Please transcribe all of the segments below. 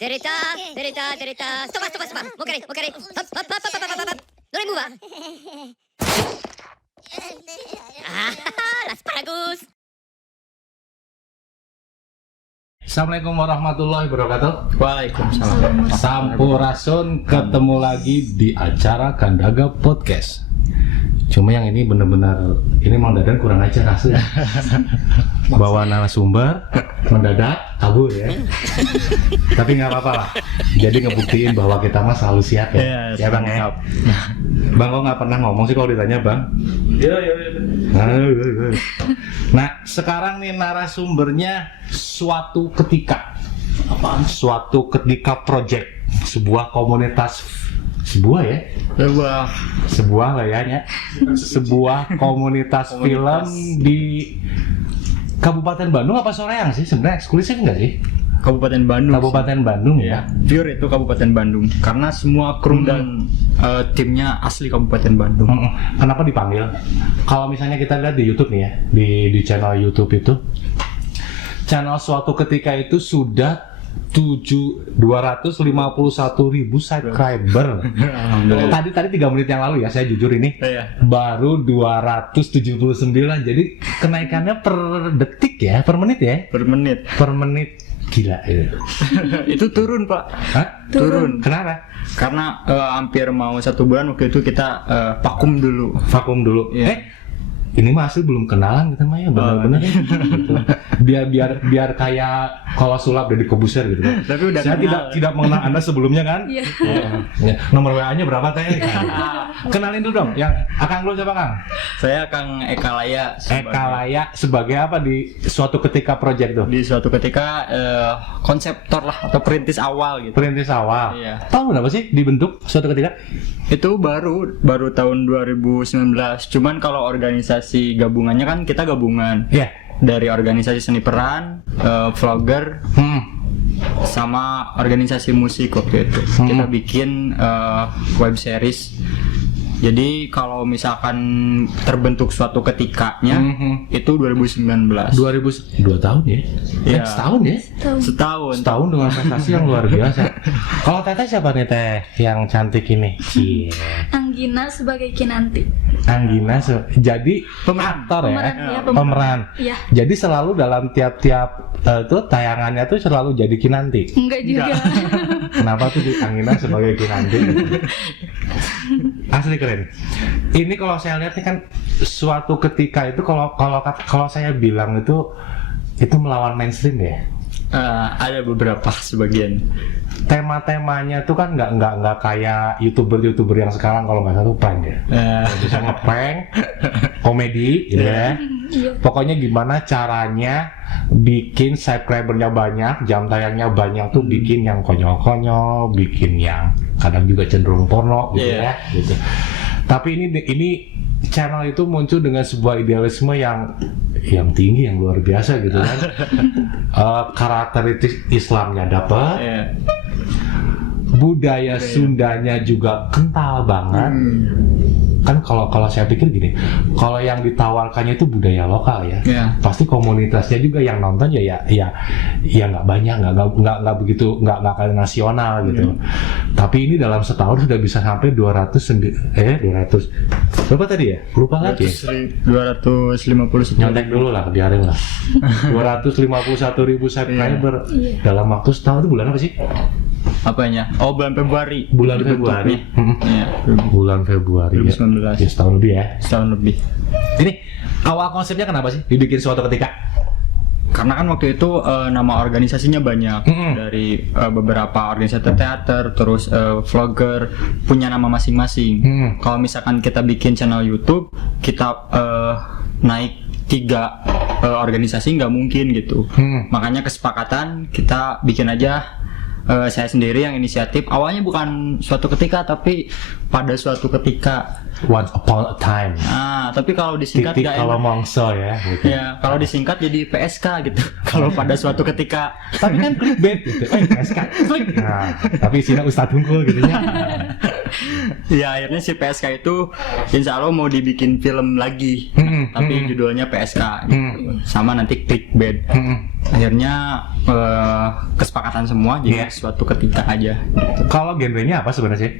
Derita, derita, derita. Stop, stop, stop. Mokere, mokere. Hop, hop, hop, hop, hop, hop. Don't move, ah. Las Paragus. Assalamualaikum warahmatullahi wabarakatuh. Waalaikumsalam. Sampurasun, ketemu lagi di acara Kandaga Podcast. Cuma yang ini benar-benar ini Mang Dadan kurang ajar hasil. Bawa narasumber mendadak kabur ya. Tapi nggak apa-apa lah. Jadi ngebuktiin bahwa kita mah selalu siap ya. Ya Bang ya. Bang kok nggak pernah ngomong sih kalau ditanya Bang? Iya. Nah sekarang nih narasumbernya suatu ketika. Apaan? Suatu ketika project sebuah komunitas. Sebuah lah ya. Sebuah komunitas film di Kabupaten Bandung apa Soreang sih? Sebenarnya eksklusif nggak sih? Kabupaten Bandung. Kabupaten Bandung ya. Pure itu Kabupaten Bandung. Karena semua kru dan timnya asli Kabupaten Bandung. Kenapa dipanggil? Kalau misalnya kita lihat di YouTube nih ya, di channel YouTube itu, channel suatu ketika itu sudah 251.000 subscriber. Tadi 3 menit yang lalu ya, saya jujur ini baru 279. Jadi kenaikannya per detik ya, per menit ya? Per menit. Gila ya. Itu turun Pak. Hah? Turun. Kenapa? Karena hampir mau 1 bulan waktu itu kita vakum dulu. Yeah. Ini masih belum kenalan kita mah ya, benar-benar ya. Gitu. Biar kayak kalau sulap dari Kobuser gitu kan. Tapi udah saya tidak mengenal Anda sebelumnya kan? Iya. Ya. Nomor WA-nya berapa teh? Kenalin dulu dong. Yang Akang dulu siapa Kang? Saya Kang Eka Laya. Eka Laya sebagai apa di suatu ketika project tuh? Di suatu ketika konseptor lah atau perintis awal gitu. Perintis awal. Iya. Tahun berapa sih dibentuk suatu ketika? Itu baru tahun 2019. Cuman kalau organisasi gabungannya kan kita gabungan. Iya. Dari organisasi seni peran, vlogger, sama organisasi musik waktu itu. Kita bikin web series. Jadi kalau misalkan terbentuk suatu ketikanya itu 2019. 2 tahun ya? Iya. Setahun ya? Setahun dengan prestasi yang luar biasa. Kalau Teteh siapa nih Teh yang cantik ini? Cie. Anggina sebagai Kinanti. Anggina jadi aktor ya? Pemeran. Iya. Jadi selalu dalam tiap tuh tayangannya tuh selalu jadi Kinanti. Enggak juga. Kenapa tuh di Anggina sebagai Kinanti? Asli keren. Ini kalau saya lihat ini kan suatu ketika itu kalau saya bilang itu melawan mainstream ya. Ada beberapa sebagian. Tema-temanya tuh kan nggak kayak youtuber yang sekarang kalau nggak salah tuh prank ya. Bisa ngeprank, komedi, gitu ya. Pokoknya gimana caranya bikin subscribernya banyak, jam tayangnya banyak tuh bikin yang konyol-konyol, bikin yang kadang juga cenderung porno gitu ya. Gitu. Tapi ini channel itu muncul dengan sebuah idealisme yang tinggi, yang luar biasa gitu kan. Karakteristik Islamnya dapat, budaya Sundanya juga kental banget. Kan kalau saya pikir gini, kalau yang ditawarkannya itu budaya lokal ya, pasti komunitasnya juga yang nonton ya nggak banyak, nggak begitu, nggak kayak nasional gitu. Tapi ini dalam setahun sudah bisa sampai 200 berapa tadi ya? Lupa lagi. 250. Nyontek dulu lah, biarin lah. 251.000 subscriber dalam waktu setahun. Itu bulan apa sih? Apanya? Oh, bulan Februari. Bulan Februari. Bulan Februari. 2019. Ya, setahun lebih ya. Setahun lebih. Ini awal konsepnya kenapa sih dibikin suatu ketika? Karena kan waktu itu nama organisasinya banyak. Dari beberapa organisasi teater, terus vlogger punya nama masing-masing. Kalau misalkan kita bikin channel YouTube, kita naik 3 organisasi nggak mungkin gitu. Makanya kesepakatan kita bikin aja. Saya sendiri yang inisiatif. Awalnya bukan suatu ketika, tapi pada suatu ketika. Once upon a time. Tapi kalau disingkat titik kalau mongso ya. Gitu. Ya, kalau disingkat jadi PSK gitu. Kalau pada suatu ketika. Tapi kan clickbait gitu. PSK. Klik. Nah, tapi isinya Ustadz Hungkul gitu ya. Ya akhirnya si PSK itu insya Allah mau dibikin film lagi. Tapi judulnya PSK gitu. Sama nanti clickbait. akhirnya kesepakatan semua jadi suatu ketika aja. Kalau genrenya apa sebenarnya?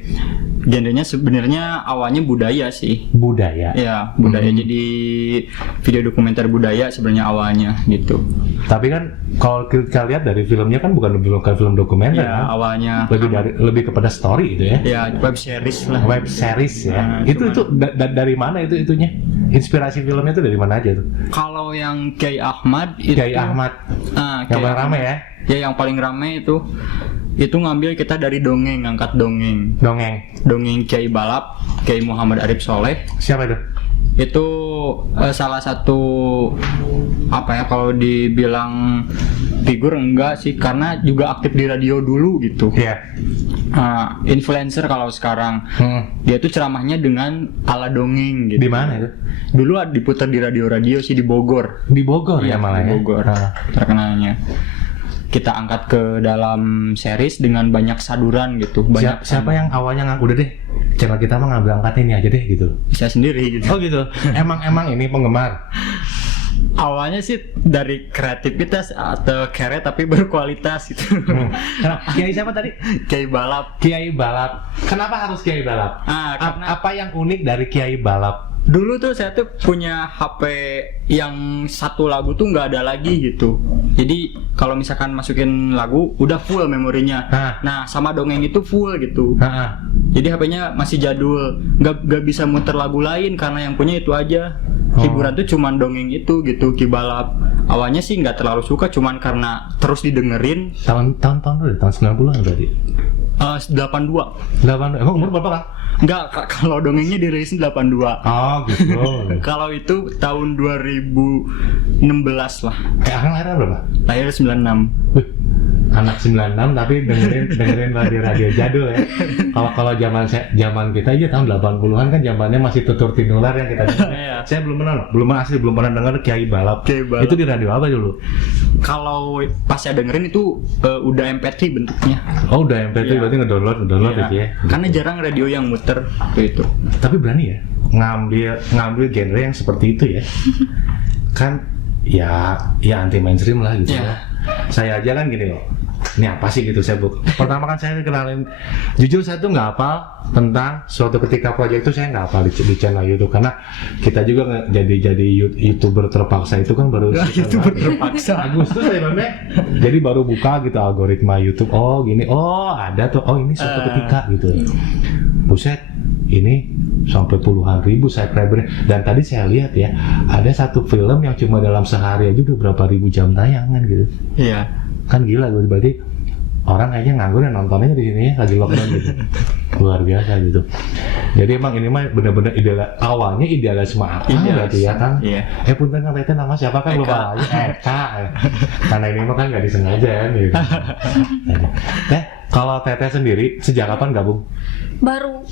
Genrenya sebenarnya awalnya budaya sih. Budaya. Ya, budaya. Jadi video dokumenter budaya sebenarnya awalnya gitu. Tapi kan kalau kita lihat dari filmnya kan bukan film dokumenter Ya, kan? awalnya Lebih kepada story itu ya. ya web series lah. Web series ya. Nah, itu dari mana itunya? Inspirasi filmnya itu dari mana aja tuh? Kalau yang Kiai Ahmad itu Kiai Ahmad. Yang paling rame ya? Ya, yang paling rame itu ngambil kita dari dongeng, ngangkat dongeng. Dongeng Kiai Balap, Kiai Muhammad Arif Soleh. Siapa itu? Itu salah satu apa ya, kalau dibilang figur enggak sih, karena juga aktif di radio dulu gitu. Iya. Influencer kalau sekarang. Dia tuh ceramahnya dengan ala dongeng gitu. Di mana itu? Dulu diputar di radio sih di Bogor. Di Bogor ya malah di ya. Bogor terkenalnya. Kita angkat ke dalam series dengan banyak saduran gitu. Banyak Siapa yang awalnya udah deh, channel kita mah ngambil angkat ini aja deh gitu. saya sendiri gitu. Oh gitu. emang ini penggemar. Awalnya sih dari kreativitas atau care tapi berkualitas gitu. Kiai siapa tadi? Kiai Balap. Kiai Balap. Kenapa harus Kiai Balap? Karena Apa yang unik dari Kiai Balap? dulu tuh saya tuh punya HP yang satu lagu tuh nggak ada lagi gitu. Jadi kalau misalkan masukin lagu udah full memorinya. Nah sama dongeng itu full gitu. Jadi HP-nya masih jadul, nggak bisa muter lagu lain karena yang punya itu aja. Hiburan tuh cuman dongeng itu gitu. Ki Balap awalnya sih nggak terlalu suka, cuman karena terus didengerin. Tahun dulu, tahun 90-an berarti. 82. Emang umur berapa kan? Enggak, kalau dongengnya dirilis 82. Oh gitu. Kalau itu tahun 2016 lah. Akang lahir berapa? Lahir 96. Anak 96 tapi dengerin radio jadul ya. Kalau zaman kita aja tahun 80-an kan zamannya masih tutur tinular yang kita dengar. Saya belum pernah dengar Kiai Balap. Itu di radio apa dulu? Kalau pas saya dengerin itu udah MP3 bentuknya. Oh, udah MP3 berarti ngedownload itu ya. Karena jarang radio yang muter itu. Tapi berani ya ngambil genre yang seperti itu ya. Kan ya anti mainstream lah gitu ya. Saya aja kan gini loh. Ini apa sih gitu saya pertama kan saya kenalin, jujur saya tuh nggak hafal tentang suatu ketika project itu, saya nggak hafal di channel YouTube karena kita juga jadi YouTuber terpaksa itu kan baru YouTuber terpaksa Agustus ya Bang. Jadi baru buka gitu algoritma YouTube, oh gini, oh ada tuh, oh ini suatu ketika gitu. Buset, ini sampai puluhan ribu subscribernya. Dan tadi saya lihat ya, ada satu film yang cuma dalam sehari aja udah berapa ribu jam tayangan gitu. Iya. Kan gila gue, berarti orang kayaknya nganggur ya nontonnya di sini ya, lagi lockdown gitu. Luar biasa gitu. Jadi emang ini mah bener-bener awalnya idealisme apa berarti ya kan? Iya. Punten kan Tete nama siapa kan lupa lagi. Eka. Karena ini mah kan nggak disengaja kan gitu. Teh, kalau Tete sendiri sejak kapan gabung? Baru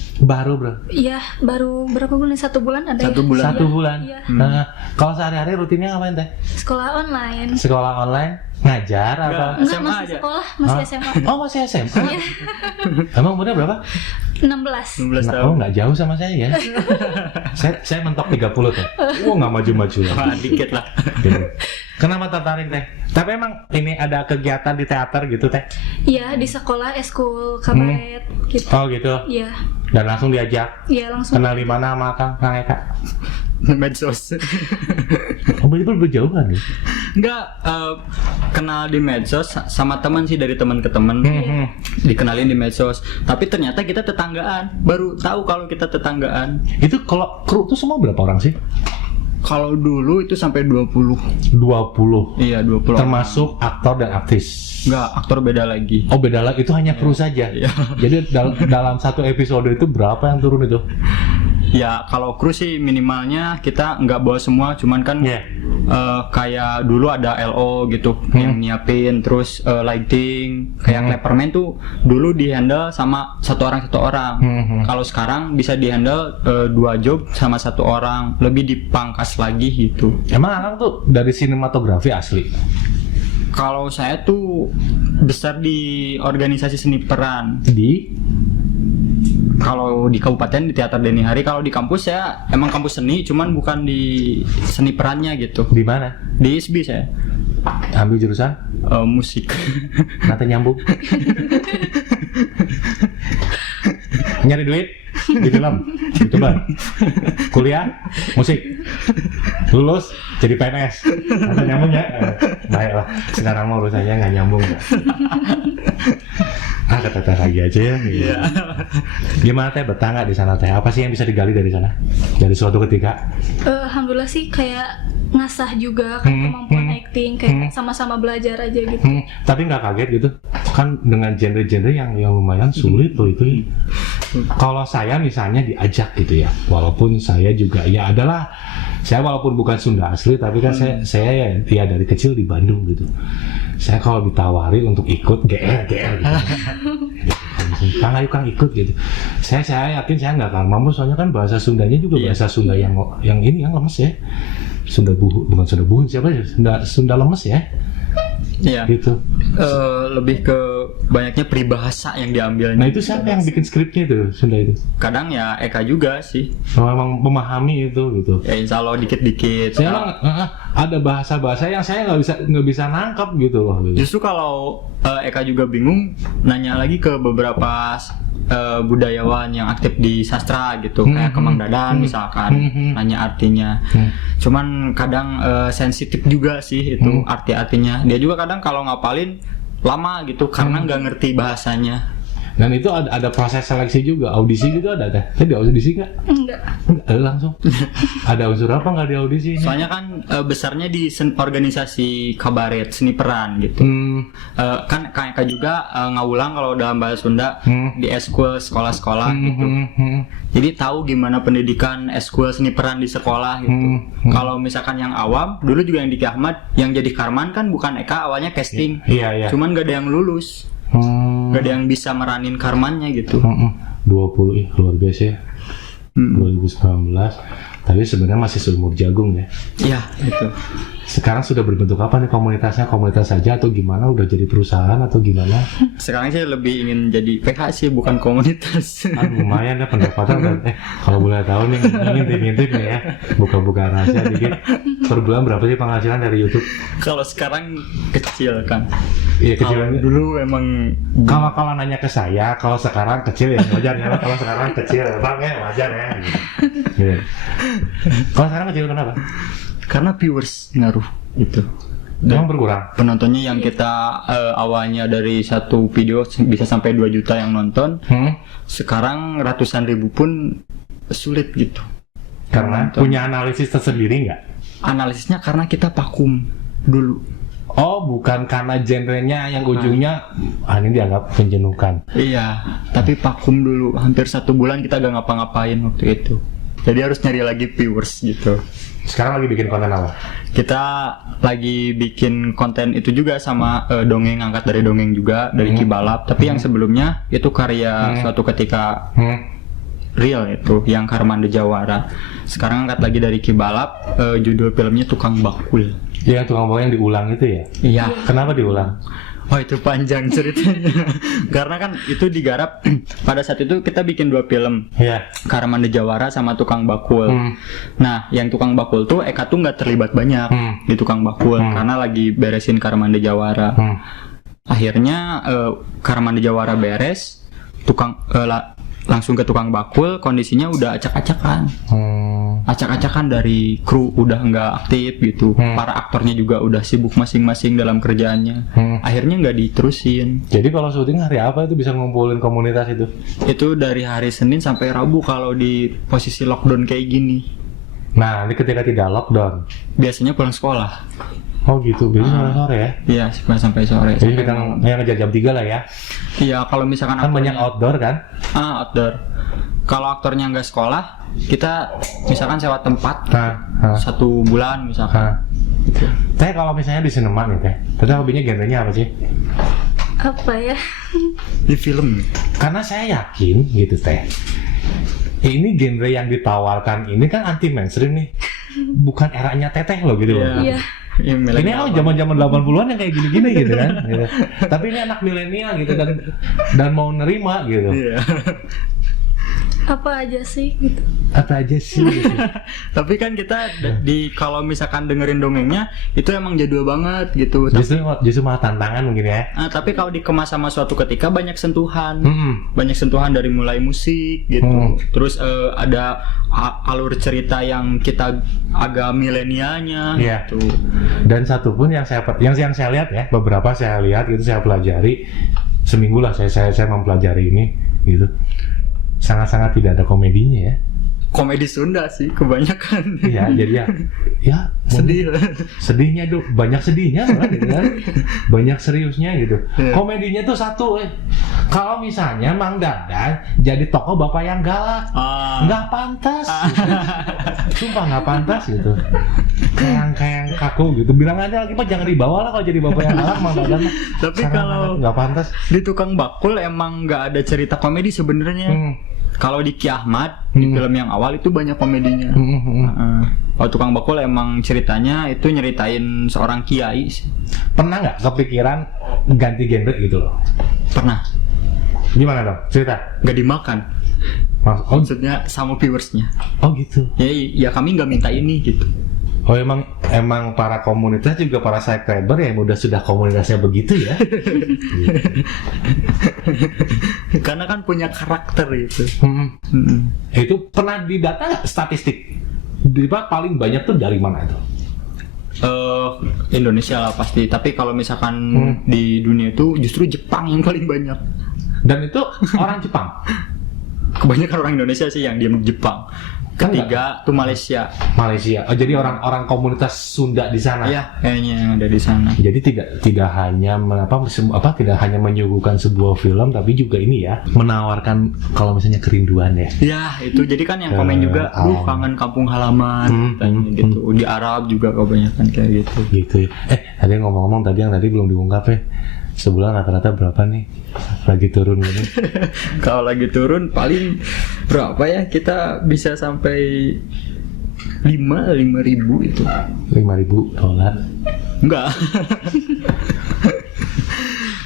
Bro. Iya, baru berapa bulan? 1 bulan ada. 1 bulan. 1 bulan. Iya. Kalau sehari-hari rutinnya ngapain Teh? Sekolah online. Sekolah online? Ngajar apa? Enggak, SMA masih aja. sekolah, masih SMA. Oh, masih SMA? Emang umurnya berapa? 16. 16 Nah, tahun. oh nggak jauh sama saya ya. saya mentok 30 tuh. Oh nggak maju-maju lah. Wah, dikit lah. Kenapa tertarik Teh? Tapi emang ini ada kegiatan di teater gitu Teh? Iya, di sekolah eskul kabaret gitu. Oh gitu. Iya. Dan langsung diajak. Iya, langsung. Kenal di mana sama Kang Eka? Medsos. Oh berarti berjauhan nih? Enggak, kenal di medsos sama teman sih, dari teman ke teman. Dikenalin di medsos. Tapi ternyata kita tetanggaan. Baru tahu kalau kita tetanggaan. Itu kalau kru tuh semua berapa orang sih? Kalau dulu itu sampai 20. 20. Iya, 20. Termasuk aktor dan aktris. Enggak, aktor beda lagi. Oh beda lagi, itu hanya kru saja. Iya. Jadi dalam satu episode itu berapa yang turun itu? Ya kalau kru sih minimalnya kita nggak bawa semua, cuman kan kayak dulu ada LO gitu yang nyiapin, terus lighting, kayak Leperman tuh dulu di handle sama satu orang. Kalau sekarang bisa di handle 2 job sama 1 orang, lebih dipangkas lagi gitu. Emang Akang tuh dari sinematografi asli? Kalau saya tuh besar di organisasi seni peran. Kalau di kabupaten di Teater Deni Hari, kalau di kampus saya emang kampus seni, cuman bukan di seni perannya gitu. Di mana? Di ISBI saya. Ambil jurusan musik. nanti nyambung. Nyari duit di film, YouTuber. Kuliah musik. Lulus jadi PNS. Nanti nyambung ya. Baiklah, sekarang mau urusannya nggak nyambung. Kata teh lagi aja ya. Gitu. Gimana teh, betah nggak di sana teh? Apa sih yang bisa digali dari sana? Dari suatu ketika? Alhamdulillah sih kayak ngasah juga kan kemampuan acting, kayak sama-sama belajar aja gitu. Tapi nggak kaget gitu? Kan dengan genre-genre yang lumayan sulit loh itu. Kalau saya misalnya diajak gitu ya, walaupun saya juga ya adalah, saya walaupun bukan Sunda asli, tapi kan saya ya dari kecil di Bandung gitu. Saya kalau ditawari untuk ikut GR gitu. Kang ayo Kang ikut gitu. Saya yakin saya nggak akan mampu, soalnya kan bahasa Sundanya juga bahasa Sunda yang ini yang lemes ya. Sunda bukan Sunda buhun, siapa ya? Sunda lemes ya. Iya. Gitu. Lebih ke banyaknya peribahasa yang diambilnya. Nah itu siapa yang bikin skripnya itu Sunda itu? Kadang ya Eka juga sih. Memang memahami itu gitu. Ya insya Allah dikit-dikit. Saya ada bahasa-bahasa yang saya nggak bisa nangkap gitu loh. Gitu. Justru kalau Eka juga bingung, nanya lagi ke beberapa budayawan yang aktif di sastra gitu, kayak Kemang Dadan misalkan, nanya artinya. Cuman kadang sensitif juga sih itu arti-artinya. Dia juga kadang kalau ngapalin lama gitu karena nggak ngerti bahasanya. Dan itu ada proses seleksi juga, audisi gitu ada teh. Tadi audisi nggak? Enggak. Langsung. Ada unsur apa nggak di audisi? Soalnya kan besarnya di organisasi kabaret, seni peran gitu. Kan kayak juga ngaulang kalau dalam bahasa Sunda di eskul sekolah-sekolah gitu. Jadi tahu gimana pendidikan eskul seni peran di sekolah gitu. Kalau misalkan yang awam, dulu juga yang di Ki Ahmad, yang jadi Karman kan bukan Eka, awalnya casting. Iya. Cuman gak ada yang lulus. Gak ada yang bisa meranin Karmannya gitu. 20 luar biasa ya. 2019. Tapi sebenarnya masih seumur jagung ya. Iya, itu. Sekarang sudah berbentuk apa nih komunitasnya? Komunitas saja atau gimana? Udah jadi perusahaan atau gimana? Sekarang saya lebih ingin jadi PH sih, bukan komunitas. Lumayan ya pendapatan udah, kalau boleh tahu nih, ngintip-ngintip nih ya, buka-buka rahasia dikit. Per bulan berapa sih penghasilan dari YouTube? Kalau sekarang kecil kan. Iya kecil. Dulu emang Kalau nanya ke saya, kalau sekarang kecil ya wajar ya. Kalau sekarang kecil, bang ya wajar ya. Gitu. Kalau sekarang kecil kenapa? karena viewers ngaruh itu. Memang berkurang. Penontonnya yang kita awalnya dari satu video bisa sampai 2 juta yang nonton, sekarang ratusan ribu pun sulit gitu. Karena punya analisis tersendiri nggak? Analisisnya karena kita vakum dulu. Oh, bukan karena genrenya yang ujungnya ini dianggap menjenuhkan. Iya, tapi vakum dulu. Hampir 1 bulan kita gak ngapa-ngapain waktu itu. Jadi harus nyari lagi viewers gitu. Sekarang lagi bikin konten apa? Kita lagi bikin konten itu juga sama dongeng, angkat dari dongeng juga, dari Kibalap. Tapi yang sebelumnya itu karya suatu ketika real itu, yang Karman Dejawara. Sekarang angkat lagi dari Kibalap, judul filmnya Tukang Bakul. Yang tukang bakul yang diulang itu ya? Iya. Kenapa diulang? Oh itu panjang ceritanya. Karena kan itu digarap pada saat itu kita bikin 2 film. Iya. Karman Dejawara sama Tukang Bakul. Nah, yang Tukang Bakul tuh Eka tuh nggak terlibat banyak di Tukang Bakul karena lagi beresin Karman Dejawara. Akhirnya Karman Dejawara beres, langsung ke Tukang Bakul, kondisinya udah acak-acakan. Acak-acakan dari kru udah nggak aktif gitu. Para aktornya juga udah sibuk masing-masing dalam kerjaannya. Akhirnya nggak diterusin. Jadi kalau syuting hari apa itu bisa ngumpulin komunitas itu? Itu dari hari Senin sampai Rabu kalau di posisi lockdown kayak gini. Nah, ini ketika tidak lockdown, Biasanya pulang sekolah. oh gitu, biasanya sore ya? Iya, sampai sore. Jadi kita ngejar jam 3 lah ya? Iya, kalau misalkan Kan banyak outdoor kan? outdoor. Kalau aktornya nggak sekolah, kita misalkan sewa tempat 1 bulan misalkan. Gitu. Teh kalau misalnya di sinema nih teh, teh hobinya genrenya apa sih? Apa ya? Di film. Karena saya yakin gitu teh, ini genre yang ditawarkan ini kan anti mainstream nih, bukan eranya teteh loh gitu loh. Iya. Ini emang zaman-zaman 80-an yang kayak gini-gini gitu kan. Gitu. Tapi ini anak milenial gitu dan mau nerima gitu. Iya. apa aja sih gitu. Apa aja sih? Gitu. Tapi kan kita kalau misalkan dengerin dongengnya itu emang jadul banget gitu. Justru malah tantangan mungkin ya. Tapi kalau dikemas sama suatu ketika banyak sentuhan, banyak sentuhan dari mulai musik gitu. Terus ada alur cerita yang kita agak milenialnya gitu. Dan satu pun yang saya lihat ya, beberapa saya lihat itu saya pelajari seminggu lah saya mempelajari ini gitu. Sangat-sangat tidak ada komedinya ya. Komedi Sunda sih kebanyakan. Iya, jadi ya sedih. Sedihnya tuh banyak sedihnya malah gitu kan. Banyak seriusnya gitu. Komedinya tuh satu kalau misalnya Mang Dadan jadi tokoh bapak yang galak, nggak pantas. Sumpah nggak pantas gitu. Kayak kaku gitu. Bilang aja lagi Pak jangan dibawa lah kalau jadi bapak yang galak Mang Dadan. Tapi kalau nggak pantas di Tukang Bakul emang nggak ada cerita komedi sebenarnya. Kalau di Ki Ahmad di film yang awal itu banyak komedinya. Kalau Tukang Bakul emang ceritanya itu nyeritain seorang kiai. Pernah nggak kepikiran ganti genre gitu loh? Pernah. Gimana dong? Cerita? Nggak dimakan. Maksudnya sama viewersnya. Oh gitu. Ya kami nggak minta ini gitu. Oh emang para komunitas juga para subscriber yang sudah komunitasnya begitu ya? Karena kan punya karakter itu. Itu pernah didata nggak statistik? Paling banyak tuh dari mana itu? Indonesia lah pasti. Tapi kalau misalkan di dunia itu justru Jepang yang paling banyak. Dan itu orang Jepang. Kebanyakan orang Indonesia sih yang diem Jepang. Ketiga tuh Malaysia. Oh jadi orang komunitas Sunda di sana. Iya, kayaknya yang ada di sana. Jadi tidak hanya tidak hanya menyuguhkan sebuah film tapi juga ini ya menawarkan kalau misalnya kerinduan ya. Iya, itu jadi kan yang komen juga kangen kampung halaman gitu. Di Arab juga kebanyakan kayak gitu. Gitu ya. Tadi ngomong-ngomong tadi belum diungkap ya. Sebulan rata-rata berapa nih lagi turun ini? Kalau lagi turun paling berapa ya? Kita bisa sampai 5.000 itu. $5.000? Enggak.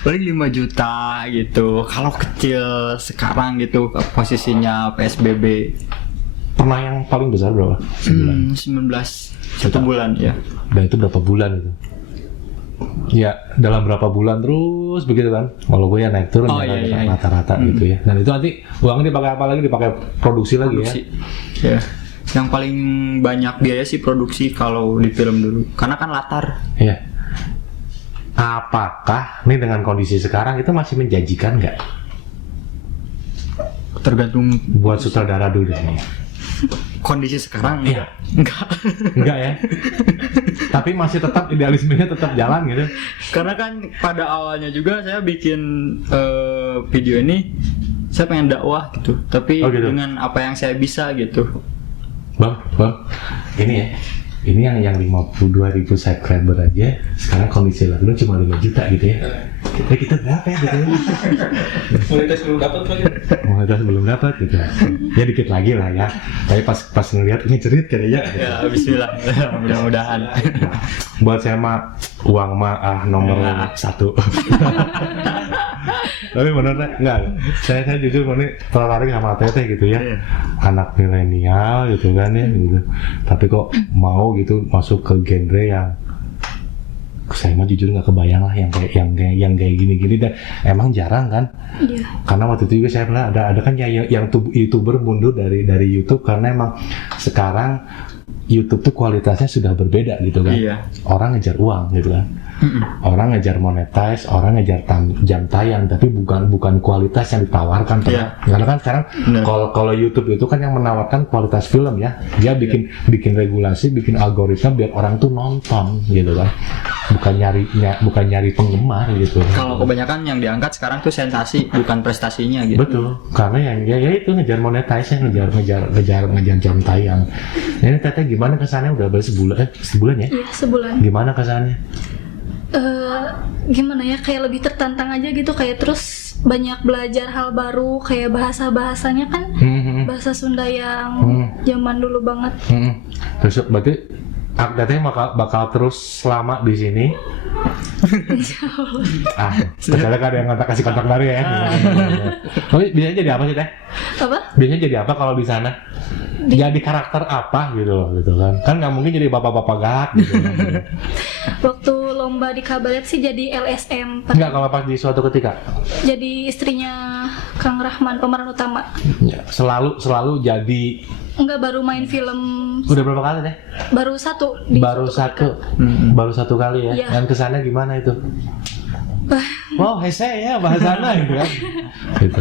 Paling 5 juta gitu. Kalau kecil sekarang gitu posisinya PSBB. Pernah yang paling besar berapa? Sebulan? 19 1 bulan ya. Dan itu berapa bulan itu? Ya dalam berapa bulan terus begitu kan? Kalau gue ya naik turun rata-rata gitu ya. Dan itu nanti uangnya dipakai apa lagi? Dipakai produksi lagi ya. Yang paling banyak biaya sih produksi kalau di film dulu. Karena kan latar. Iya. Apakah nih dengan kondisi sekarang itu masih menjanjikan nggak? Tergantung buat sutradara dulu nih. Kondisi sekarang iya. Enggak ya. Tapi masih tetap idealismenya tetap jalan gitu. Karena kan pada awalnya juga saya bikin video ini saya pengen dakwah gitu. Tapi gitu. Dengan apa yang saya bisa gitu. Bang, ini ya. Ini yang 52.000 subscriber aja. Sekarang kondisi lalu cuma 5 juta gitu ya. Kita berapa ya gitu ya? Monetas belum dapat gitu. Ya dikit lagi lah ya. Tapi pas ngeliat ini cerit kayaknya. Ya bismillah. Mudah-mudahan. Buat saya mah uang mah nomor 1. Tapi bener enggak. Saya jujur ini tertarik sama Teteh gitu ya. Anak milenial gitu kan ya gitu. Tapi kok mau gitu masuk ke genre yang saya mah jujur nggak kebayang lah yang kayak gini-gini dan emang jarang kan. Iya. Karena waktu itu juga saya pernah ada kan yang YouTuber mundur dari YouTube karena emang sekarang YouTube tuh kualitasnya sudah berbeda gitu kan. Iya. Orang ngejar uang gitu kan. Orang ngejar monetize, orang ngejar jam tayang, tapi bukan kualitas yang ditawarkan. Yeah. Karena kan sekarang kalau YouTube itu kan yang menawarkan kualitas film ya, dia bikin regulasi, bikin algoritma biar orang tuh nonton gitu kan, bukan nyari penggemar gitu. Kalau kebanyakan yang diangkat sekarang tuh sensasi, bukan prestasinya gitu. Betul, karena yang ya itu ngejar monetize, ngejar jam tayang. Ini Teteh gimana kesannya udah sebulan ya? Iya sebulan. Gimana kesannya? Gimana ya, kayak lebih tertantang aja gitu, kayak terus banyak belajar hal baru, kayak bahasanya kan bahasa Sunda yang zaman dulu banget. Terus berarti update-nya bakal terus lama di sini. Kecuali kan ada yang kontak kasih kontak baru ya. Tapi biasanya jadi apa sih Teh? Apa? Biasanya jadi apa kalau di sana? Jadi karakter apa gitu kan? Kan nggak mungkin jadi bapak-bapak galak gitu. Waktu lomba di kabaret sih jadi LSM. Enggak, kalau pas di suatu ketika. Jadi istrinya Kang Rahman, pemeran utama. Ya, selalu jadi. Enggak, baru main film. Udah berapa kali Teh? Baru satu. Baru satu kali ya. Iya. Dan kesannya gimana itu? Wow, hese ya bahasana gitu kan. Gitu.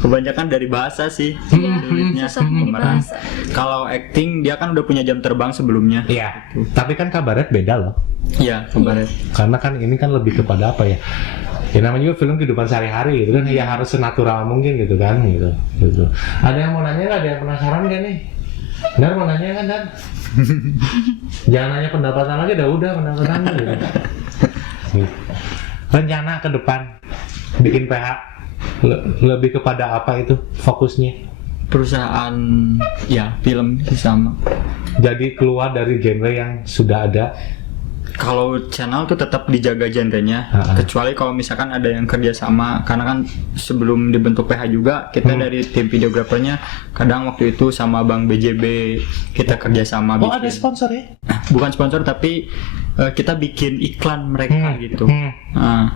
Kebanyakan dari bahasa sih. Iya, Sulitnya susahnya di pemeran. bahasa. Kalau acting dia kan udah punya jam terbang sebelumnya. Iya. Tapi kan kabaret beda loh. Iya, kabaret. Karena kan ini kan lebih kepada apa ya? Ya namanya juga film kehidupan sehari-hari gitu kan, ya harus senatural mungkin gitu kan gitu. Ada yang mau nanya nggak? Ada yang penasaran nggak nih? Dar mau nanya kan Dan? Jangan nanya pendapatan lagi, udah pendapatan gitu. Rencana ke depan bikin PH lebih kepada apa itu fokusnya? Perusahaan ya film sama. Jadi keluar dari genre yang sudah ada. Kalau channel tuh tetap dijaga genrenya, kecuali kalau misalkan ada yang kerja sama, karena kan sebelum dibentuk PH juga kita dari tim videografernya kadang waktu itu sama Bang BJB kita kerja sama. Oh, ada sponsor ya? Bukan sponsor tapi kita bikin iklan mereka gitu.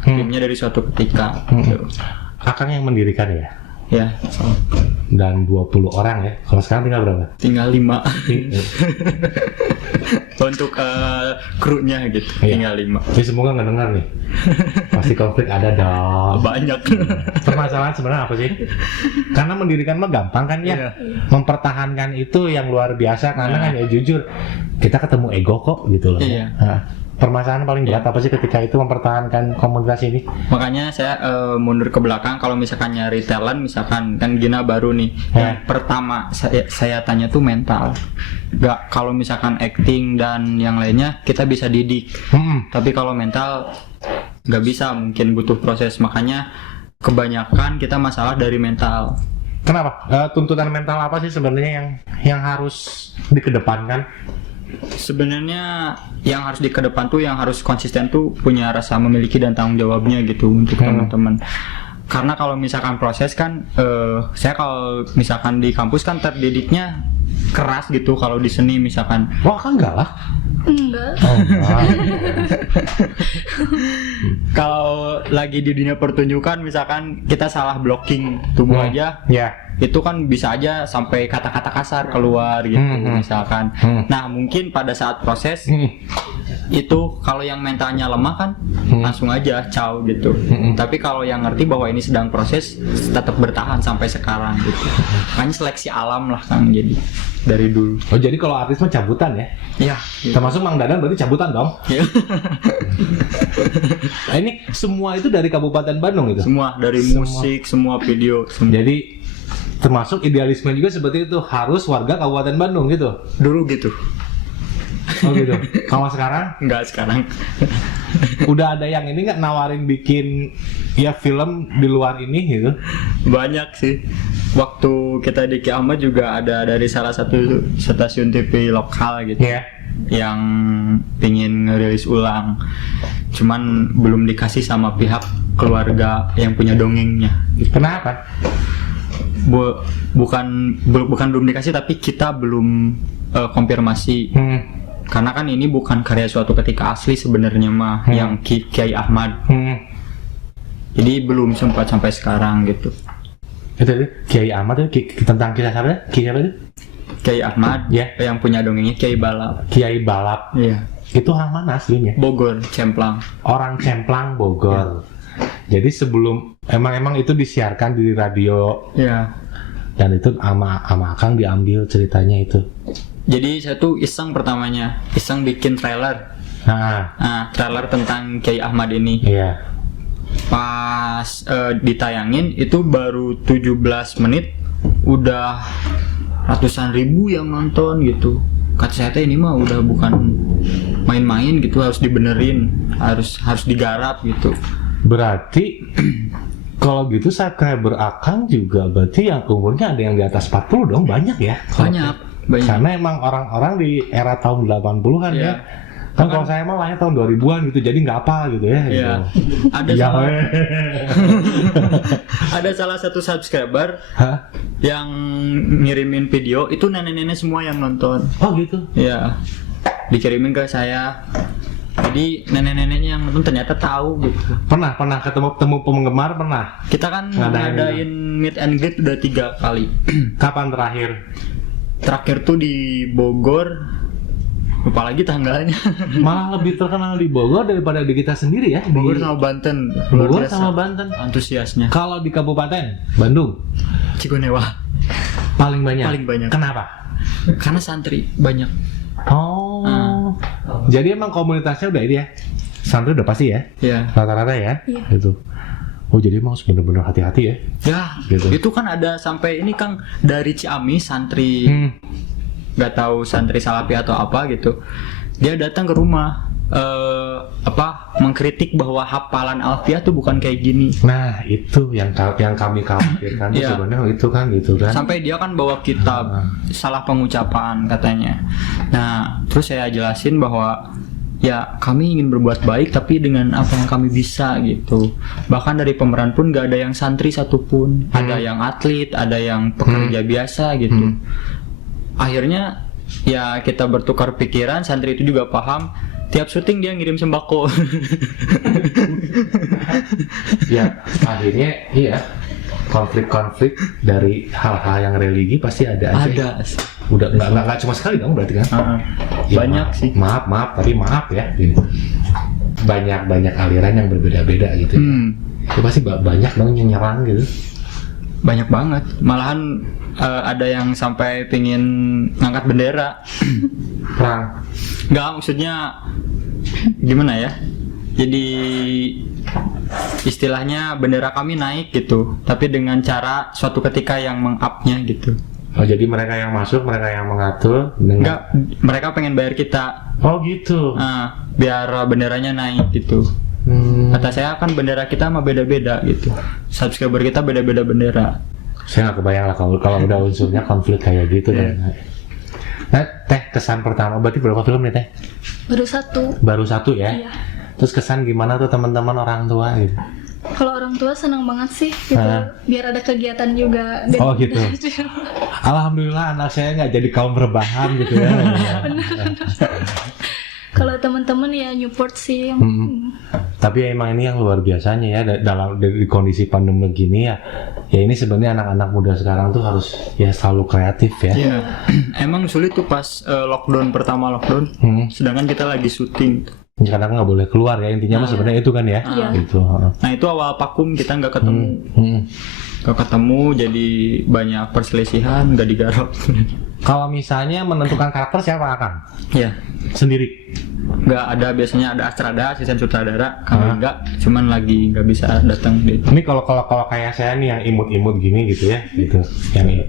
Timnya dari suatu ketika. Gitu. Akang yang mendirikan ya? Ya. Dan 20 orang ya. Kalau sekarang tinggal berapa? Tinggal 5. Untuk krunya gitu. Tinggal 5. Jadi semoga nggak dengar nih. Pasti konflik ada dong. Banyak. Permasalahan sebenarnya apa sih? Karena mendirikan mah gampang kan ya. Mempertahankan itu yang luar biasa karena kan ya jujur kita ketemu ego kok gitu loh. Iya. Permasalahan paling berat apa sih ketika itu mempertahankan komunitas ini? Makanya saya mundur ke belakang kalau misalkan nyari talent, misalkan kan Gina baru nih. Yang pertama saya tanya tuh mental. Gak, kalau misalkan acting dan yang lainnya kita bisa didik. Tapi kalau mental nggak bisa, mungkin butuh proses. Makanya kebanyakan kita masalah dari mental. Kenapa? Tuntutan mental apa sih sebenarnya yang harus dikedepankan? Sebenarnya yang harus di kedepan tuh yang harus konsisten tuh punya rasa memiliki dan tanggung jawabnya gitu untuk teman-teman. Karena kalau misalkan proses kan saya kalau misalkan di kampus kan terdidiknya keras gitu, kalau di seni misalkan. Wah, kan enggak lah. Enggak. Oh, enggak. Kalau lagi di dunia pertunjukan misalkan kita salah blocking tubuh aja. Ya. Itu kan bisa aja sampai kata-kata kasar keluar gitu misalkan. Nah mungkin pada saat proses itu kalau yang mentalnya lemah kan langsung aja caw gitu. Tapi kalau yang ngerti bahwa ini sedang proses tetap bertahan sampai sekarang gitu. Makanya seleksi alam lah Kang, jadi dari dulu. Oh, jadi kalau artis mah cabutan ya? Iya. Termasuk Mang Dadan berarti cabutan dong? Nah, ini semua itu dari Kabupaten Bandung itu? Semua dari musik, semua video. Jadi termasuk idealisme juga seperti itu, harus warga Kabupaten Bandung gitu? Dulu gitu. Oh gitu. Kalau sekarang? Enggak sekarang. Udah ada yang ini nggak nawarin bikin ya film di luar ini gitu? Banyak sih. Waktu kita di Ki Ahmad juga ada dari salah satu stasiun TV lokal gitu. Yang pingin ngerilis ulang. Cuman belum dikasih sama pihak keluarga yang punya dongengnya. Gitu. Kenapa? Bukan belum dikasih, tapi kita belum konfirmasi. Karena kan ini bukan karya suatu ketika asli sebenarnya mah yang Kiai Ahmad. Jadi belum sempat sampai sekarang gitu. Itu Kiai Ahmad itu tentang kisah siapa? Kiai apa itu? Kiai Ahmad yang punya dongengnya Kiai Balap. Kiai Balap. Iya. Itu orang mana aslinya? Bogor, Cemplang. Orang Cemplang, Bogor. Jadi sebelum emang itu disiarkan di radio. Iya. Dan itu ama Akang diambil ceritanya itu. Jadi saya tuh iseng pertamanya, iseng bikin trailer. Nah, trailer tentang Kiai Ahmad ini. Iya. Pas ditayangin itu baru 17 menit udah ratusan ribu yang nonton gitu. Kata saya teh ini mah udah bukan main-main gitu, harus dibenerin, harus digarap gitu. Berarti kalau gitu subscriber Akang juga berarti yang umurnya ada yang di atas 40 dong, banyak ya? Banyak. Banyak. Karena emang orang-orang di era tahun 80-an Iya. ya. Kan kalau saya mah lahir tahun 2000-an gitu, jadi nggak apa gitu ya. Iya. Gitu. Ada Ya, salah, weh. ada salah satu subscriber Hah? yang ngirimin video itu nenek-nenek semua yang nonton. Oh gitu. Ya, dikirimin ke saya. Jadi nenek-neneknya yang nonton ternyata tahu gitu. Pernah ketemu penggemar pernah. Kita kan Ngadain ngadain meet and greet udah 3 kali. Kapan terakhir? Terakhir tuh di Bogor. Lupa lagi tanggalnya. Malah lebih terkenal di Bogor daripada di kita sendiri ya. Bogor Di sama Banten. Luar Bogor biasa. sama Banten. Antusiasnya. Kalau di Kabupaten Bandung Cigonewa paling banyak. paling banyak. Kenapa? Karena santri banyak. Oh. Jadi emang komunitasnya udah ini ya. Santri udah pasti ya. Ya. Rata-rata ya. Iya. Gitu. Oh jadi emang harus bener-bener hati-hati ya. Ya, Gitu. itu kan ada sampai ini Kang dari Ciamis santri nggak tahu santri Salafi atau apa gitu. Dia datang ke rumah mengkritik bahwa hafalan Alfiah tuh bukan kayak gini. Nah itu yang kami khawatirkan tuh Iya. sebenarnya itu kan gitu kan. Sampai dia kan bawa kitab salah pengucapan katanya. Nah, terus saya jelasin bahwa ya kami ingin berbuat baik tapi dengan apa yang kami bisa gitu. Bahkan dari pemeran pun gak ada yang santri satupun. Ada yang atlet, ada yang pekerja biasa gitu. Akhirnya ya kita bertukar pikiran, santri itu juga paham. Tiap syuting dia ngirim sembako. Ya akhirnya iya konflik-konflik dari hal-hal yang religi pasti ada aja. Ada. Udah nggak cuma sekali dong berarti kan? Ya, Banyak maaf, sih. Maaf tapi maaf ya gini. Banyak aliran yang berbeda-beda gitu. Ya. Itu pasti banyak dong yang nyerang gitu. Banyak banget. Malahan ada yang sampai pingin ngangkat bendera. Perang. Nggak, maksudnya gimana ya? Jadi istilahnya bendera kami naik gitu, tapi dengan cara suatu ketika yang meng-up-nya gitu. Oh jadi mereka yang masuk, mereka yang mengatur dengan... Enggak, mereka pengen bayar kita. Oh gitu. Biar benderanya naik gitu. Kata saya kan bendera kita mah beda-beda gitu. Subscriber kita beda-beda bendera. Saya nggak kebayang lah kalau udah unsurnya konflik kayak gitu. Iya. Nah, Teh kesan pertama berarti berapa film nih Teh? Baru 1. Baru 1 ya? Iya. Terus kesan gimana tuh teman-teman orang tua gitu? Kalau orang tua senang banget sih gitu, biar ada kegiatan juga. Dan Oh gitu. Alhamdulillah anak saya nggak jadi kaum rebahan gitu ya. Kalau teman-teman ya Newport sih. Tapi emang ini yang luar biasanya ya dalam di kondisi pandemi gini ya. Ya ini sebenarnya anak-anak muda sekarang tuh harus ya selalu kreatif ya. Iya. Emang sulit tuh pas pertama lockdown. Sedangkan kita lagi syuting. Karena nggak boleh keluar ya intinya mah sebenarnya itu kan ya. Iya. Gitu. Nah itu awal vakum kita nggak ketemu. Nggak ketemu jadi banyak perselisihan, nggak digarap. Kalau misalnya menentukan karakter siapa akan? Iya. Sendiri. Nggak ada, biasanya ada Astrada, asisten sutradara. Kami nggak, cuman lagi nggak bisa datang di. Ini kalau kayak saya nih yang imut-imut gini gitu ya, gitu. Yang ini.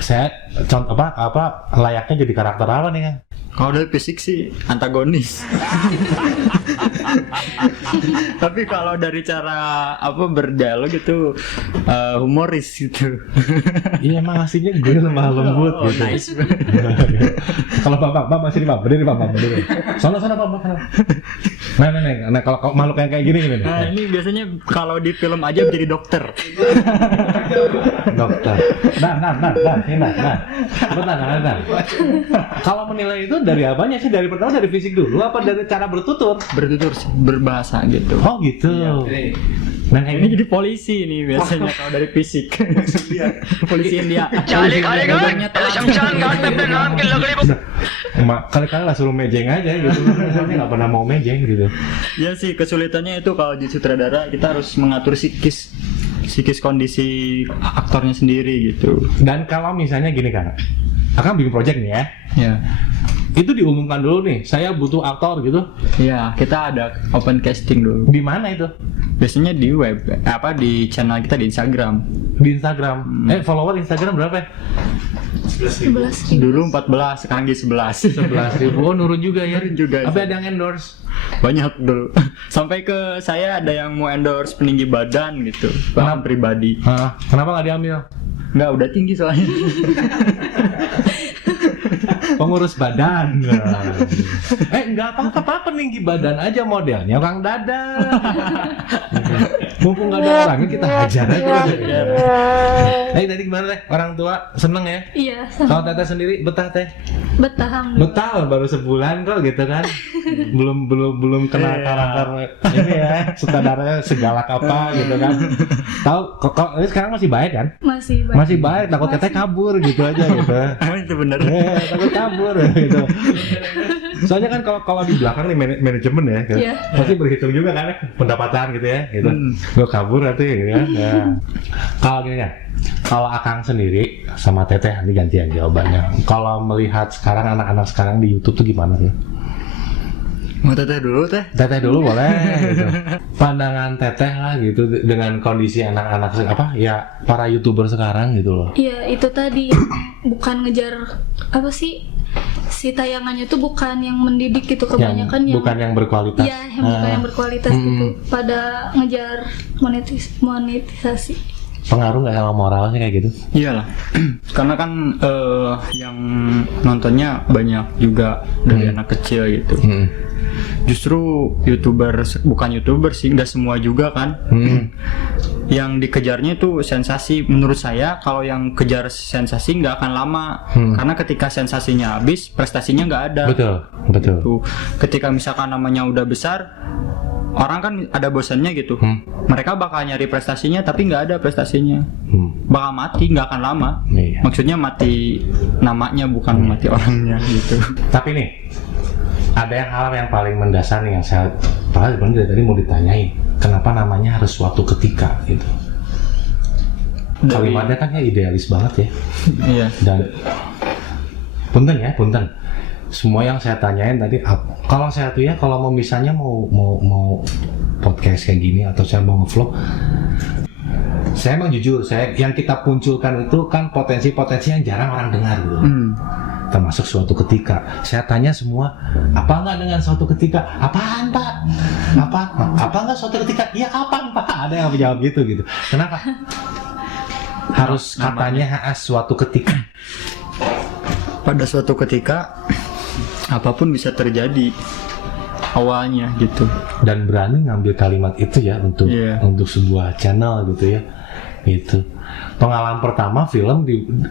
Saya contoh apa layaknya jadi karakter apa nih kan? Kalau dari fisik sih antagonis. Tapi kalau dari cara berdialog itu humoris gitu. Iya emang aslinya gue lemah lembut gitu. Nice. Kalau Pak masih di Pak, berdiri Pak, berdiri. Sana Pak. Nah kalau makhluk yang kayak gini nih. Nah ini biasanya kalau di film aja jadi dokter. Dokter. Nah. Bentar. Kalau menilai itu dari apanya sih? Dari pertama dari fisik dulu apa dari cara bertutur? Bertutur sih, berbahasa gitu. Oh gitu. Nah Ini jadi polisi nih biasanya kalau dari fisik. Polisi India. Kali-kali lah suruh mejeng aja gitu. Soalnya nggak pernah mau mejeng gitu. Ya sih kesulitannya itu kalau di sutradara kita harus mengatur psikis kondisi aktornya sendiri gitu. Dan kalau misalnya gini kan, akan bikin project nih ya. Ya. Itu diumumkan dulu nih, saya butuh aktor gitu. Ya, kita ada open casting dulu. Di mana itu? Biasanya di web, di channel kita di Instagram. Di Instagram. Follower Instagram berapa ya? 11. Dulu 14, sekarang di 11. 11.000. Oh, nurun juga ya. Nurun juga. Tapi ada yang endorse. Banyak dulu. Sampai ke saya ada yang mau endorse peninggi badan gitu. Bahkan pribadi. Kenapa nggak diambil? Nggak, udah tinggi soalnya. Pengurus badan. Enggak apa-apa peninggi badan aja modelnya Kang Dadan. Mumpung nggak ada orangnya kita hajar aja. Tadi gimana teh? Orang tua seneng ya? Iya. Kalau Teteh sendiri betah teh? Betah. Betah baru sebulan kok gitu kan? belum kena karakter ini ya, sutradaranya segalak apa gitu kan? Tahu kok ini sekarang masih baik kan? Masih baik. Takut Teteh kabur gitu aja gitu. Itu benar. Takut kabur gitu. Soalnya kan kalau di belakang nih manajemen ya, gitu. Pasti berhitung juga kan ya, pendapatan gitu ya, gitu. Gue kabur nanti gitu ya. Kalau gini ya, kalau Akang sendiri sama Teteh nanti gantian jawabannya. Kalau melihat sekarang anak-anak sekarang di YouTube tuh gimana sih? Mau Teteh dulu teh? Teteh dulu boleh. Gitu. Pandangan Teteh lah gitu dengan kondisi anak-anak apa ya para YouTuber sekarang gitu loh. Iya itu tadi bukan ngejar apa sih? Si tayangannya tuh bukan yang mendidik gitu, kebanyakan yang bukan yang berkualitas. Iya, yang bukan yang berkualitas gitu. Pada ngejar monetisasi. Pengaruh nggak sama moralnya kayak gitu? Iyalah, karena kan yang nontonnya banyak juga dari anak kecil gitu. Justru bukan youtuber sih, nggak semua juga kan. Yang dikejarnya itu sensasi. Menurut saya kalau yang kejar sensasi nggak akan lama, karena ketika sensasinya habis, prestasinya nggak ada. Betul. Gitu. Ketika misalkan namanya udah besar, orang kan ada bosannya gitu. Mereka bakal nyari prestasinya tapi nggak ada prestasinya. Bakal mati, nggak akan lama. Maksudnya mati namanya, bukan mati orangnya gitu. Tapi nih, ada hal yang paling mendasar nih yang saya sebenarnya dari tadi mau ditanyain. Kenapa namanya harus suatu ketika gitu? Kalimatnya kan ya idealis banget ya. Iya. Dan punten. Semua yang saya tanyain tadi, kalau saya tuh ya kalau mau misalnya mau podcast kayak gini atau saya mau nge-vlog, saya emang jujur, yang kita munculkan itu kan potensi-potensi yang jarang orang dengar gitu. Termasuk suatu ketika. Saya tanya semua, apa enggak dengan suatu ketika? Apaan Pak? Apa enggak suatu ketika? Iya kapan Pak? Ada yang menjawab gitu. Kenapa? Harus katanya suatu ketika. Pada suatu ketika apapun bisa terjadi awalnya gitu. Dan berani ngambil kalimat itu ya untuk sebuah channel gitu ya. Itu pengalaman pertama film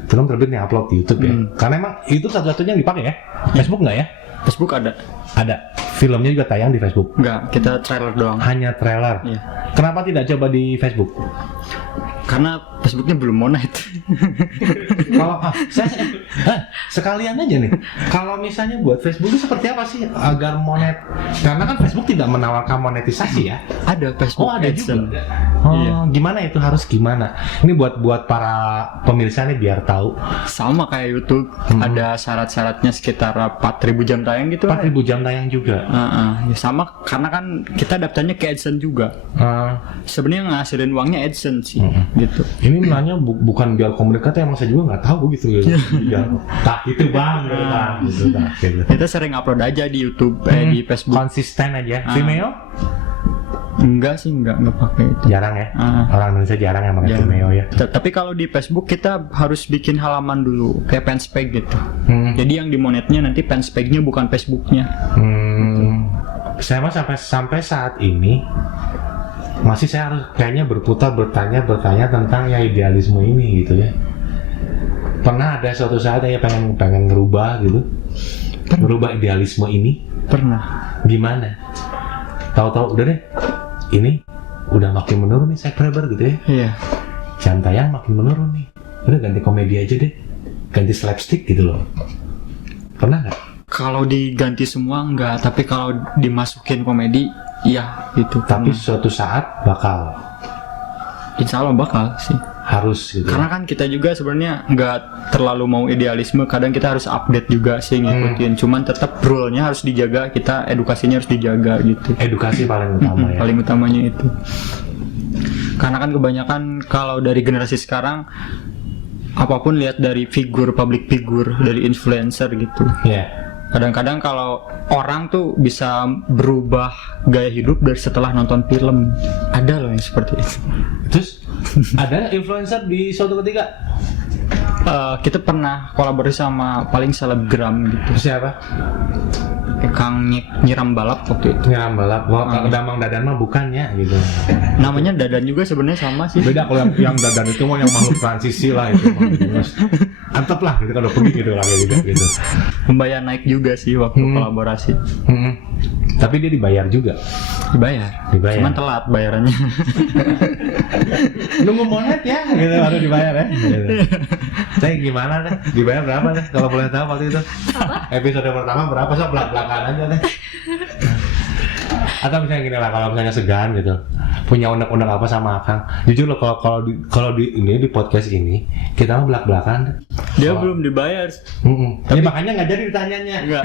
terbit nih upload di YouTube ya. Karena emang itu satu-satunya yang dipakai ya. Facebook nggak ya? Facebook ada. Filmnya juga tayang di Facebook. Enggak, kita trailer doang. Hanya trailer. Iya. Kenapa tidak coba di Facebook? Karena Facebooknya belum monet. Kalau sekalian aja nih. Kalau misalnya buat Facebook itu seperti apa sih agar monet? Karena kan Facebook tidak menawarkan monetisasi ya. Ada Facebook. Ada juga. Gimana itu harus gimana? Ini buat para pemirsa nih biar tahu. Sama kayak YouTube, ada syarat-syaratnya sekitar 4.000 jam tayang gitu. 4.000 jam tayang juga. Ya sama, karena kan kita daftarnya ke AdSense juga. Sebenarnya ngasilin uangnya AdSense sih. Gitu. Ini nanya bukan biar komunikasi, emang saya juga nggak tahu gitu. Ya, tak itu bang, gitu. Kita sering upload aja di YouTube, di Facebook. Konsisten aja. Vimeo? Enggak pakai itu. Jarang ya. Orang Indonesia jarang yang pakai Vimeo ya. Tapi kalau di Facebook kita harus bikin halaman dulu, kayak fanspage gitu. Jadi yang di monetnya nanti fanspage-nya bukan Facebooknya. Saya mah sampai saat ini masih saya harus kayaknya berputar bertanya tentang ya idealisme ini gitu ya. Pernah ada suatu saat ya pengen ngerubah gitu, ngerubah idealisme ini. Pernah. Gimana? Tahu-tahu udah deh, ini udah makin menurun nih subscriber gitu ya. Iya. Jam tayang makin menurun nih. Udah ganti komedi aja deh, ganti slapstick gitu loh. Pernah nggak? Kalau diganti semua enggak, tapi kalau dimasukin komedi, iya gitu. Tapi suatu saat bakal. Insya Allah bakal sih. Harus gitu. Karena kan kita juga sebenarnya nggak terlalu mau idealisme, kadang kita harus update juga sih ngikutin. Cuman tetap rule-nya harus dijaga, kita edukasinya harus dijaga gitu. Edukasi paling utama ya. Paling utamanya itu. Karena kan kebanyakan kalau dari generasi sekarang apapun lihat dari public figure, dari influencer gitu. Iya. Kadang-kadang kalau orang tuh bisa berubah gaya hidup dari setelah nonton film. Ada loh yang seperti itu. Terus ada influencer di suatu ketika Kita pernah kolaborasi sama paling selebgram gitu. Siapa? Kang Nyiram Balap waktu itu. Nyiram Balap. Wah, kalau Damang Dadan mah bukannya gitu. Namanya Dadan juga sebenarnya sama sih. Beda kalau yang Dadan itu mah yang makhluk transisi lah itu. Antep lah gitu kalau pergi gitu lah gitu. Membayar naik juga sih waktu kolaborasi. Tapi dia dibayar juga. Dibayar. Cuman telat bayarannya. Nunggu monet ya gitu baru dibayar ya. Gitu. Saya gimana deh? Dibayar berapa deh kalau boleh tahu waktu itu? Episode pertama berapa sih? Belak-belakan aja deh. Atau misalnya gini lah, kalau misalnya segan gitu, punya undang-undang apa sama Akang? Jujur loh, kalau di podcast ini kita mah belak-belakan. Dia belum dibayar. Tapi makanya nggak jadi ditanyanya. Enggak.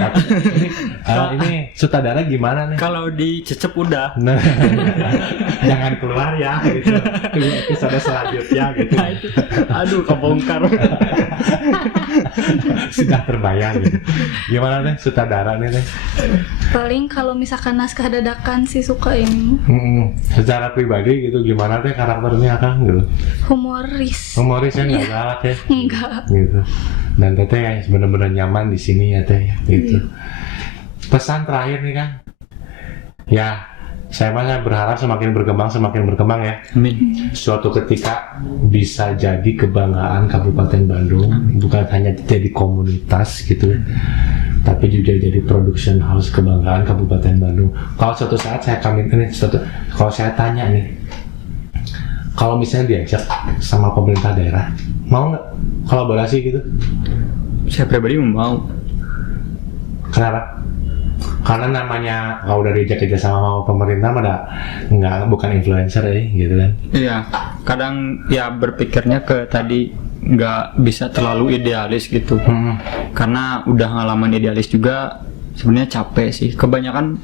Ini sutradara gimana nih? Kalau dicecep udah. Nah, jangan keluar ya gitu. Episode selanjutnya gitu. Nah, itu. Aduh, kebongkar. Sudah terbayang gitu. Gimana nih sutradara nih? Paling kalau misalkan naskah dadakan sih suka ini. Secara pribadi gitu gimana teh karakternya Akang gitu? Humorisnya Nggak galak ya? enggak. Gitu. Dan teteh ya benar-benar nyaman di sini ya teh gitu. Pesan terakhir nih Kang. Ya, saya berharap semakin berkembang ya. Amin. Suatu ketika bisa jadi kebanggaan Kabupaten Bandung, bukan hanya jadi komunitas gitu, tapi juga jadi production house kebanggaan Kabupaten Bandung. Kalau suatu saat kalau saya tanya nih, kalau misalnya diajak sama pemerintah daerah, mau nggak kolaborasi gitu? Saya pribadi mau. Kenapa? Karena namanya kalau udah diajak kerja sama pemerintah mah bukan influencer ya gitu kan. Iya, kadang ya berpikirnya ke tadi nggak bisa terlalu idealis gitu. Karena udah ngalaman idealis juga sebenarnya capek sih. Kebanyakan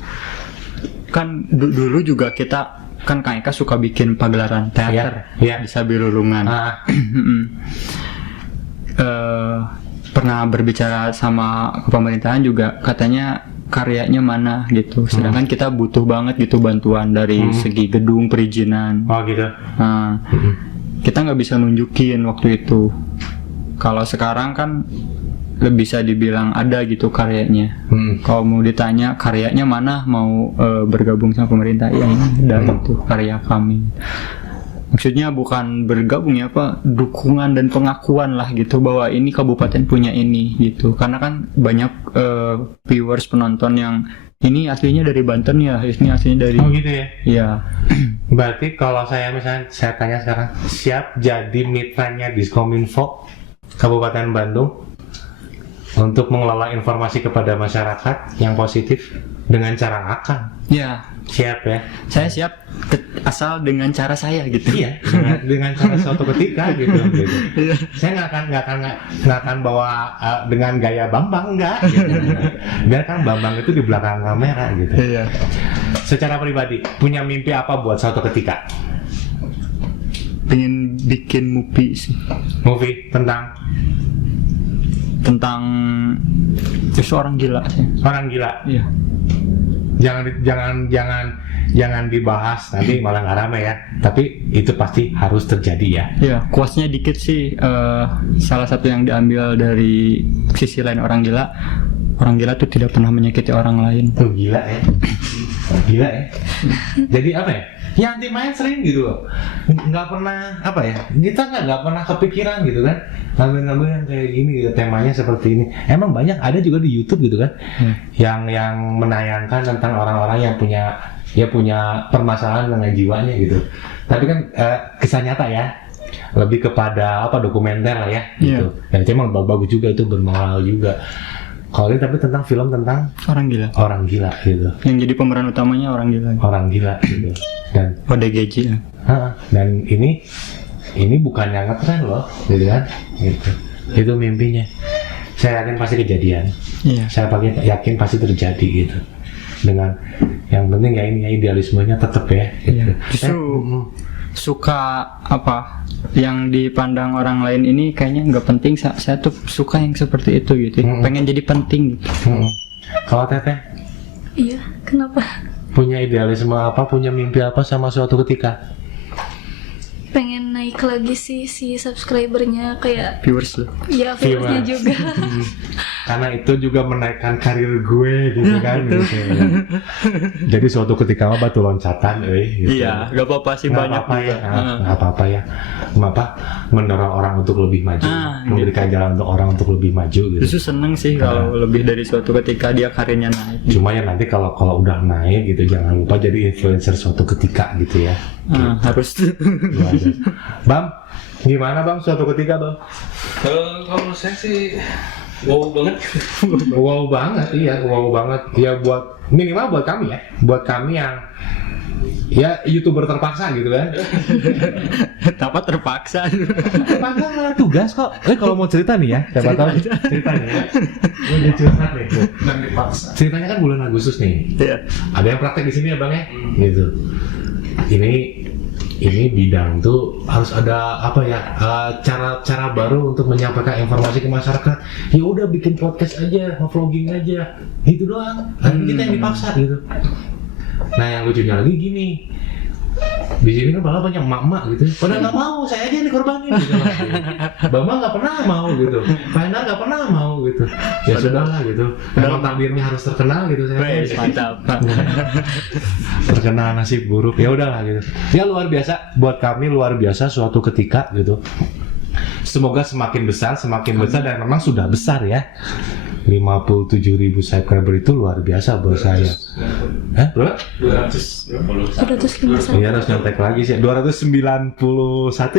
kan dulu juga kita kan Kang Eka suka bikin pagelaran teater di Sabilulungan. Pernah berbicara sama pemerintahan juga, katanya karyanya mana gitu. Sedangkan kita butuh banget gitu bantuan dari segi gedung, perizinan. Oh gitu. Nah, kita nggak bisa nunjukin waktu itu. Kalau sekarang kan lebih bisa dibilang ada gitu karyanya. Kalau mau ditanya karyanya mana, mau bergabung sama pemerintah, ya ini ada itu karya kami. Maksudnya bukan bergabung ya, dukungan dan pengakuan lah gitu bahwa ini kabupaten punya ini gitu. Karena kan banyak viewers, penonton yang ini aslinya dari Banten ya, ini aslinya dari. Oh gitu ya. Iya. Berarti kalau saya tanya sekarang, siap jadi mitranya Diskominfo Kabupaten Bandung untuk mengelola informasi kepada masyarakat yang positif dengan cara Akang. Ya. Siap ya. Saya siap asal dengan cara saya gitu. Iya. Dengan cara suatu ketika gitu. Saya nggak akan bawa dengan gaya Bambang enggak. Gitu. Biarkan Bambang itu di belakang kamera gitu. Iya. Secara pribadi punya mimpi apa buat suatu ketika? Pengen bikin movie sih. Movie tentang seorang gila sih. Orang gila. Iya. Jangan dibahas nanti malah nggak rame ya. Tapi itu pasti harus terjadi ya. Iya, kuasnya dikit sih. Salah satu yang diambil dari sisi lain orang gila. Orang gila tuh tidak pernah menyakiti orang lain. Tuh gila ya. Gila ya. Jadi apa ya? Yang anti mainstream gitu loh. Nggak pernah apa ya? Kita nggak pernah kepikiran gitu kan. Ngambil yang kayak gini gitu, temanya seperti ini. Emang banyak ada juga di YouTube gitu kan. Yang menayangkan tentang orang-orang yang punya permasalahan dengan jiwanya gitu. Tapi kan kisah nyata ya. Lebih kepada dokumenter lah ya gitu. Dan itu emang bagus juga, itu bermoral juga. Kalau ini tapi tentang film tentang orang gila gitu. Yang jadi pemeran utamanya orang gila gitu. Dan ODGJ ya. Dan ini bukan yang ngetren loh gitu kan gitu. Itu mimpinya. Saya yakin pasti kejadian. Saya yakin pasti terjadi gitu. Dengan yang penting ya ini idealismenya tetap ya gitu. Justru suka yang dipandang orang lain ini kayaknya nggak penting. Saya tuh suka yang seperti itu gitu. Pengen jadi penting gitu. Kalau Teteh? Iya, kenapa? Punya idealisme apa, punya mimpi apa sama suatu ketika? pengen naik lagi sih si subscribernya kayak Viewers lo. ya viewersnya juga. Karena itu juga menaikkan karir gue gitu kan gitu. Jadi suatu ketika mah batu loncatan gitu. Iya, gak apa-apa sih, Nggak banyak apa-apa ya, nggak apa-apa ya. Apa mendorong orang untuk lebih maju, memberikan jalan untuk orang untuk lebih maju gitu. Justru seneng sih kalau lebih dari suatu ketika dia karirnya naik. Cuma ya nanti kalau udah naik gitu jangan lupa jadi influencer suatu ketika gitu ya. Harus. Bang, gimana Bang suatu ketika Bang? Kalau saya sih wow banget. Wow banget, iya, wow banget. Ya buat minimal buat kami ya, buat kami yang ya YouTuber terpaksa gitu kan. Tanpa terpaksa. Terpaksa karena tugas kok. Kalau mau cerita nih ya, siapa tahu ceritanya. Mau jadi curhat nih. Dan dipaksa. Ceritanya kan bulan Agustus nih. Iya. Ada yang praktek di sini ya Bang ya? Gitu. Ini bidang tuh harus ada apa ya, cara baru untuk menyampaikan informasi ke masyarakat. Ya udah bikin podcast aja, vlogging aja, gitu doang. Kita yang dipaksa gitu. Nah yang lucunya lagi gini, di sini kan malah banyak emak-emak gitu. Pada nggak mau, saya aja yang dikorbanin gitu. Bama nggak pernah mau gitu, Painar nggak pernah mau gitu. Ya sudahlah gitu. Memang takdirnya harus terkenal gitu saya. Mantap. Terkenal nasib buruk, ya udahlah gitu. Ya luar biasa buat kami, luar biasa suatu ketika gitu. Semoga semakin besar dan memang sudah besar ya. 57.000 subscriber itu luar biasa buat saya. Berapa? 251. Iya harus nyontek lagi sih. 291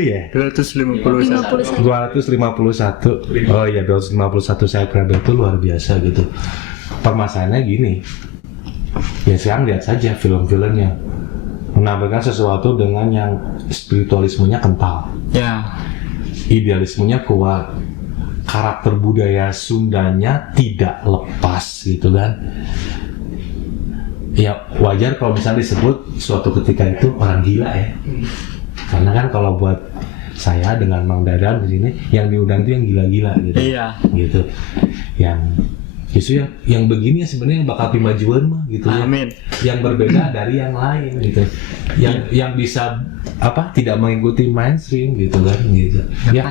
ya? 251. 251. Oh iya 251 subscriber itu luar biasa gitu. Permasalahannya gini. Ya sekarang lihat saja film-filmnya. Menampilkan sesuatu dengan yang spiritualismenya kental. Ya. Idealismenya kuat. Karakter budaya Sundanya tidak lepas gitu kan. Ya wajar kalau misalnya disebut suatu ketika itu orang gila ya. Karena kan kalau buat saya dengan Mang Dadan di sini yang diundang itu yang gila-gila gitu. Iya. Gitu. Yang justru yang begini ya sebenarnya yang bakal dimajuan mah gitu ya. Amin. Yang berbeda dari yang lain gitu. Yang bisa tidak mengikuti mainstream gitu kan gitu. Ya.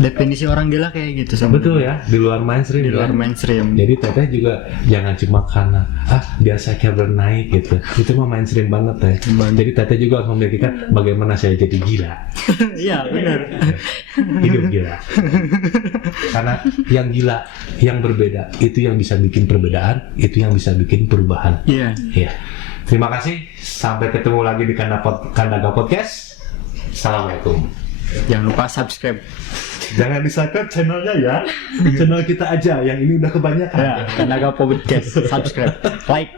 Definisi orang gila kayak gitu sebenarnya. Betul ya, di luar mainstream. Di luar kan? mainstream. Jadi teteh juga jangan cuma karena biasa kabar naik gitu. Itu mah mainstream banget teh. Jadi teteh juga harus memikirkan bagaimana saya jadi gila. Iya, benar. Hidup gila. Karena yang gila, yang berbeda, itu yang bisa bikin perbedaan, itu yang bisa bikin perubahan. Iya. Iya. Terima kasih. Sampai ketemu lagi di Kandaga Podcast. Assalamualaikum. Jangan lupa subscribe. Jangan di-subscribe channelnya ya. Channel kita aja. Yang ini udah kebanyakan. Ya, Kandaga Podcast. Subscribe. Like.